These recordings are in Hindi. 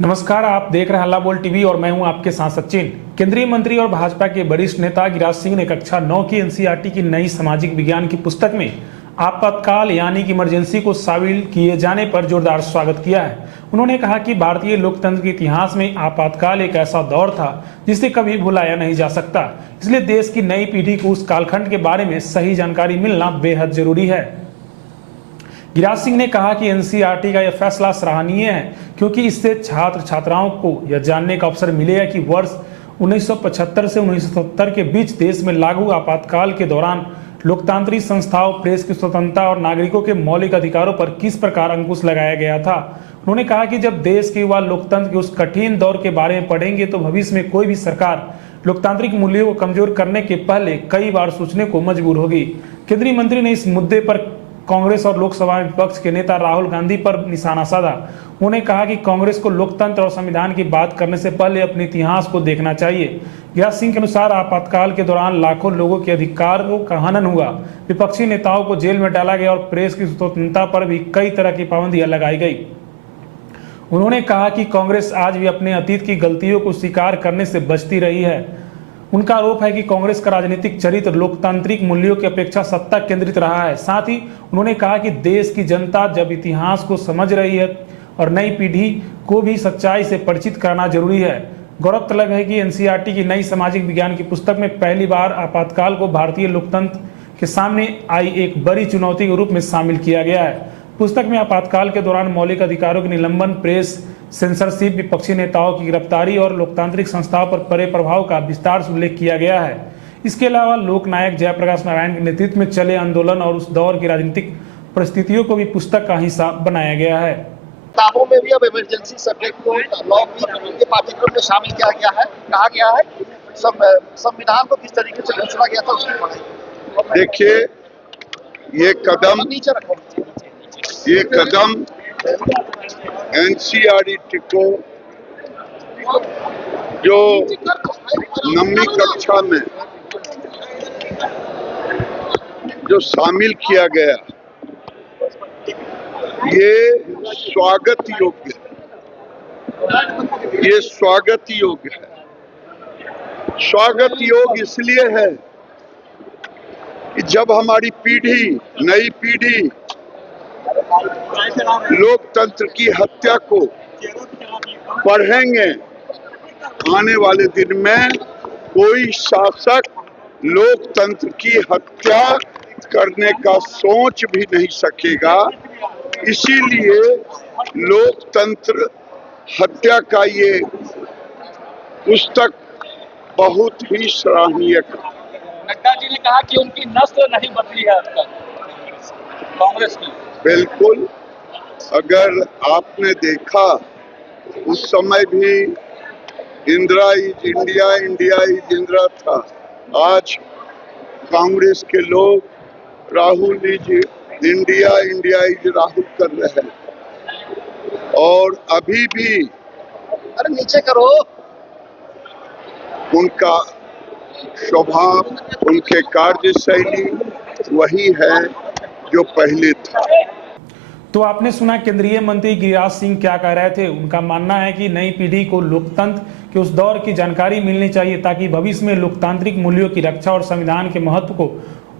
नमस्कार, आप देख रहे हैं हल्ला बोल टीवी और मैं हूं आपके साथ सचिन। केंद्रीय मंत्री और भाजपा के वरिष्ठ नेता गिरिराज सिंह ने कक्षा 9 की एनसीईआरटी की नई सामाजिक विज्ञान की पुस्तक में आपातकाल यानी कि इमरजेंसी को शामिल किए जाने पर जोरदार स्वागत किया है। उन्होंने कहा कि भारतीय लोकतंत्र के इतिहास में आपातकाल एक ऐसा दौर था जिसे कभी भुलाया नहीं जा सकता, इसलिए देश की नई पीढ़ी को उस कालखंड के बारे में सही जानकारी मिलना बेहद जरूरी है। गिरिराज सिंह ने कहा कि एनसीईआरटी का यह फैसला सराहनीय है क्योंकि इससे छात्र छात्राओं को यह जानने का अवसर मिलेगा कि वर्ष 1975 से 1970 के बीच देश में लागू आपातकाल के दौरान लोकतांत्रिक संस्थाओं, प्रेस की स्वतंत्रता और नागरिकों के मौलिक अधिकारों पर किस प्रकार अंकुश लगाया गया था। उन्होंने कहा कि जब देश के युवा लोकतंत्र के उस कठिन दौर के बारे में पढ़ेंगे तो भविष्य में कोई भी सरकार लोकतांत्रिक मूल्यों को कमजोर करने के पहले कई बार सोचने को मजबूर होगी। केंद्रीय मंत्री ने इस मुद्दे पर कांग्रेस और लोकसभा में विपक्ष के नेता राहुल गांधी पर निशाना साधा। उन्होंने कहा कि कांग्रेस को लोकतंत्र और संविधान की बात करने से पहले अपने इतिहास को देखना चाहिए। गिरिराज सिंह के अनुसार आपातकाल के दौरान लाखों लोगों के अधिकारों का हनन हुआ, विपक्षी नेताओं को जेल में डाला गया और प्रेस की स्वतंत्रता पर भी कई तरह की पाबंदियां लगाई गई। उन्होंने कहा कि कांग्रेस आज भी अपने अतीत की गलतियों को स्वीकार करने से बचती रही है। उनका आरोप है कि कांग्रेस का राजनीतिक चरित्र लोकतांत्रिक मूल्यों की अपेक्षा सत्ता केंद्रित रहा है। साथ ही उन्होंने कहा कि देश की जनता जब इतिहास को समझ रही है और नई पीढ़ी को भी सच्चाई से परिचित कराना जरूरी है। गौरतलब है कि एनसीईआरटी की नई सामाजिक विज्ञान की पुस्तक में पहली बार आपातकाल को भारतीय लोकतंत्र के सामने आई एक बड़ी चुनौती के रूप में शामिल किया गया है। पुस्तक में आपातकाल के दौरान मौलिक अधिकारों के निलंबन, प्रेस सेंसरशिप, विपक्षी नेताओं की गिरफ्तारी और लोकतांत्रिक संस्थाओं पर पड़े प्रभाव का विस्तार से उल्लेख किया गया है। इसके अलावा लोकनायक जयप्रकाश नारायण के नेतृत्व में चले आंदोलन और उस दौर की राजनीतिक परिस्थितियों को भी पुस्तक का हिस्सा बनाया गया है। किताबों में भी अब इमरजेंसी सब्जेक्ट को लॉ के पाठ्यक्रम में शामिल किया गया है। कहा गया है संविधान को किस तरीके से घोषणा किया था उसकी पढ़ाई। देखिए, ये कदम एनसीईआरटी को जो 9वीं कक्षा में जो शामिल किया गया, ये स्वागत योग्य है। ये स्वागत योग्य है। स्वागत योग्य इसलिए है कि जब हमारी पीढ़ी, नई पीढ़ी लोकतंत्र की हत्या को पढ़ेंगे, आने वाले दिन में कोई शासक लोकतंत्र की हत्या करने का सोच भी नहीं सकेगा। इसीलिए लोकतंत्र हत्या का ये पुस्तक बहुत ही सराहनीय है। नड्डा जी ने कहा कि उनकी नस्ल नहीं बदली है अब तक कांग्रेस की। बिल्कुल, अगर आपने देखा उस समय भी Indira is India, India is Indira था। आज कांग्रेस के लोग Rahul is India, India is Rahul कर रहे हैं। और अभी भी अरे नीचे करो। उनका स्वभाव, उनके कार्यशैली वही है जो पहले था। तो आपने सुना केंद्रीय मंत्री गिरिराज सिंह क्या कह रहे थे। उनका मानना है कि नई पीढ़ी को लोकतंत्र के उस दौर की जानकारी मिलनी चाहिए ताकि भविष्य में लोकतांत्रिक मूल्यों की रक्षा और संविधान के महत्व को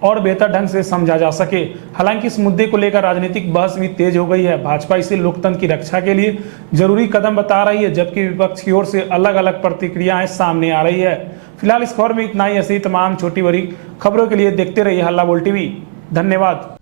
और बेहतर ढंग से समझा जा सके। हालांकि इस मुद्दे को लेकर राजनीतिक बहस भी तेज हो गई है। भाजपा इसे लोकतंत्र की रक्षा के लिए जरूरी कदम बता रही है, जबकि विपक्ष की ओर से अलग अलग प्रतिक्रियाएं सामने आ रही है। फिलहाल इस खबर में इतना ही। ऐसी तमाम छोटी बड़ी खबरों के लिए देखते रहिए हल्ला बोल टीवी। धन्यवाद।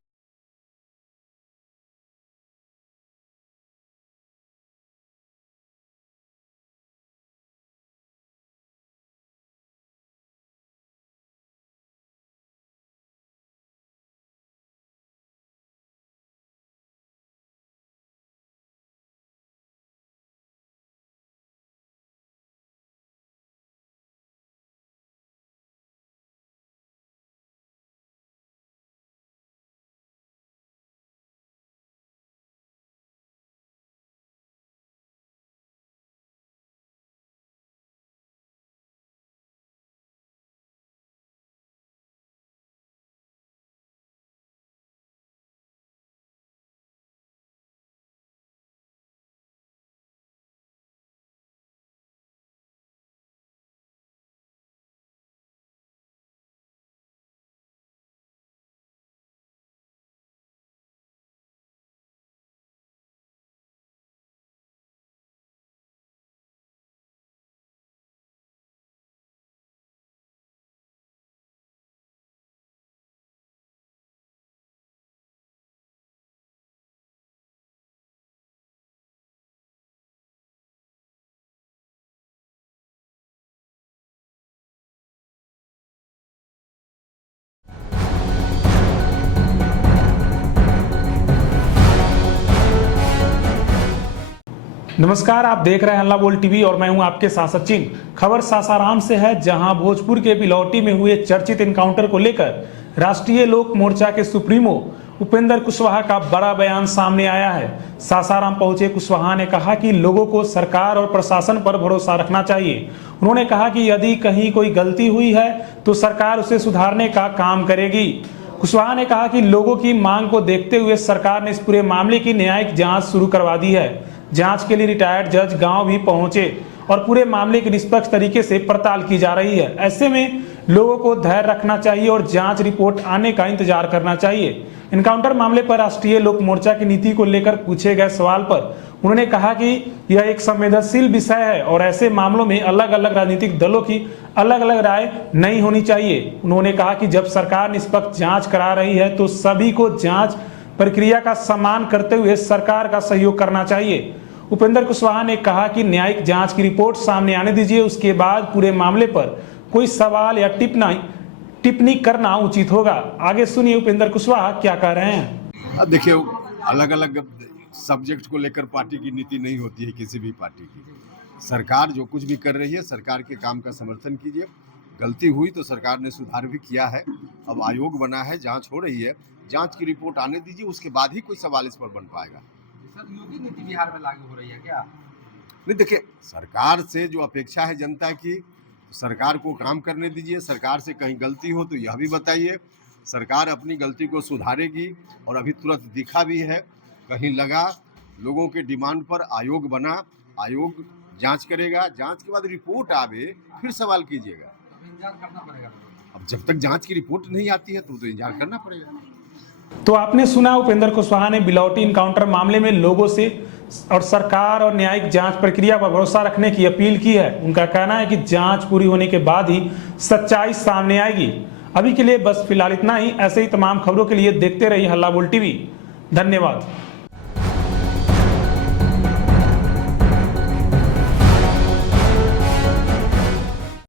नमस्कार, आप देख रहे हैं हल्ला बोल टीवी और मैं हूं आपके साथ सचिन। खबर सासाराम से है, जहां भोजपुर के बिलौटी में हुए चर्चित एनकाउंटर को लेकर राष्ट्रीय लोक मोर्चा के सुप्रीमो उपेंद्र कुशवाहा का बड़ा बयान सामने आया है। सासाराम पहुंचे कुशवाहा ने कहा कि लोगों को सरकार और प्रशासन पर भरोसा रखना चाहिए। उन्होंने कहा कि यदि कहीं कोई गलती हुई है तो सरकार उसे सुधारने का काम करेगी। कुशवाहा ने कहा कि लोगों की मांग को देखते हुए सरकार ने इस पूरे मामले की न्यायिक जांच शुरू करवा दी है। जांच के लिए रिटायर्ड जज गांव भी पहुंचे और पूरे मामले की निष्पक्ष तरीके से पड़ताल की जा रही है। ऐसे में लोगों को धैर्य रखना चाहिए और जांच रिपोर्ट आने का इंतजार करना चाहिए। एनकाउंटर मामले पर राष्ट्रीय लोक मोर्चा की नीति को लेकर पूछे गए सवाल पर उन्होंने कहा कि यह एक संवेदनशील विषय है और ऐसे मामलों में अलग अलग राजनीतिक दलों की अलग अलग राय नहीं होनी चाहिए। उन्होंने कहा कि जब सरकार निष्पक्ष जांच करा रही है तो सभी को जांच प्रक्रिया का सम्मान करते हुए सरकार का सहयोग करना चाहिए। उपेंद्र कुशवाहा ने कहा कि न्यायिक जांच की रिपोर्ट सामने आने दीजिए, उसके बाद पूरे मामले पर कोई सवाल या टिप्पणी करना उचित होगा। आगे सुनिए उपेंद्र कुशवाहा क्या कह रहे हैं। देखिए, अलग अलग सब्जेक्ट को लेकर पार्टी की नीति नहीं होती है किसी भी पार्टी की। सरकार जो कुछ भी कर रही है, सरकार के काम का समर्थन कीजिए। गलती हुई तो सरकार ने सुधार भी किया है। अब आयोग बना है, जांच हो रही है, जांच की रिपोर्ट आने दीजिए, उसके बाद ही कोई सवाल इस पर बन पाएगा। सर, योगी नीति बिहार में लागू हो रही है क्या? नहीं, देखिए, सरकार से जो अपेक्षा है जनता की, सरकार को काम करने दीजिए। सरकार से कहीं गलती हो तो यह भी बताइए। सरकार अपनी गलती को सुधारेगी और अभी तुरंत दिखा भी है। कहीं लगा, लोगों के डिमांड पर आयोग बना, आयोग जांच करेगा, जांच के बाद रिपोर्ट आवे फिर सवाल कीजिएगा। इंतजार करना पड़ेगा। अब जब तक जांच की रिपोर्ट नहीं आती है तो इंतजार करना पड़ेगा। तो आपने सुना, उपेंद्र कुशवाहा ने बिलौटी एनकाउंटर मामले में लोगों से और सरकार और न्यायिक जांच प्रक्रिया पर भरोसा रखने की अपील की है। उनका कहना है कि जांच पूरी होने के बाद ही सच्चाई सामने आएगी। अभी के लिए बस फिलहाल इतना ही। ऐसे ही तमाम खबरों के लिए देखते रहिए हल्ला बोल टीवी। धन्यवाद।